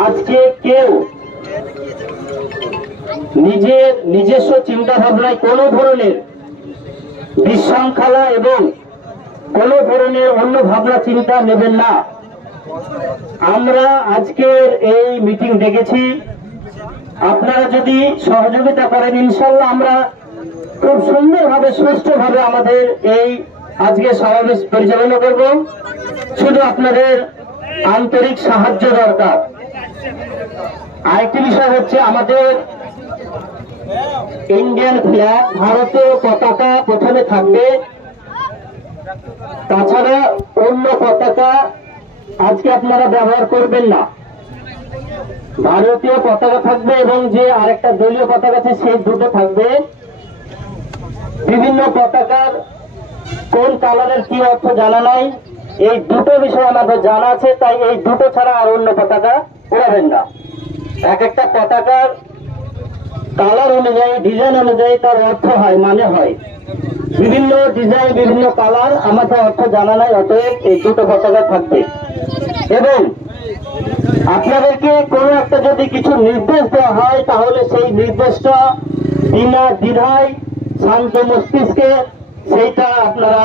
আজকে কেউ নিজস্ব চিন্তা ভাবনায় কোনো ধরনের বিশৃঙ্খলা এবং কোনো ধরনের অন্য ভাবনা চিন্তা নেবেন না। আমরা আজকের এই মিটিং ডেকেছি, আপনারা যদি সহযোগিতা করেন ইনশাল্লাহ আমরা খুব সুন্দরভাবে সুষ্ঠুভাবে আমাদের এই আজকে সমাবেশ পরিচালনা করব। শুধু আপনাদের আন্তরিক সাহায্য দরকার। আরেকটি বিষয় হচ্ছে আমাদের ইন্ডিয়ান ফ্ল্যাগ, ভারতীয় পতাকা প্রথমে থাকবে, তাছাড়া অন্য পতাকা আজকে আপনারা ব্যবহার করবেন না। ভারতীয় পতাকা থাকবে এবং যে আরেকটা দলীয় পতাকা আছে সেই দুটো থাকবে। বিভিন্ন পতাকার কোন কালারের কি অর্থ জানা নাই, এই দুটো বিষয় আমাদের জানা আছে, তাই এই দুটো ছাড়া আর অন্য পতাকা উড়াবেন না। এক একটা পতাকার কালার অনুযায়ী, ডিজাইন অনুযায়ী তার অর্থ হয়, মানে হয়। বিভিন্ন ডিজাইন, বিভিন্ন কালার, আমাদের অর্থ জানা নাই, অতএব এই দুটো পতাকা থাকবে। এবং আপনাদেরকে কোনো একটা যদি কিছু নির্দেশ দেওয়া হয় তাহলে সেই নির্দেশটা বিনা দ্বিধায় শান্ত মস্তিষ্কে সেইটা আপনারা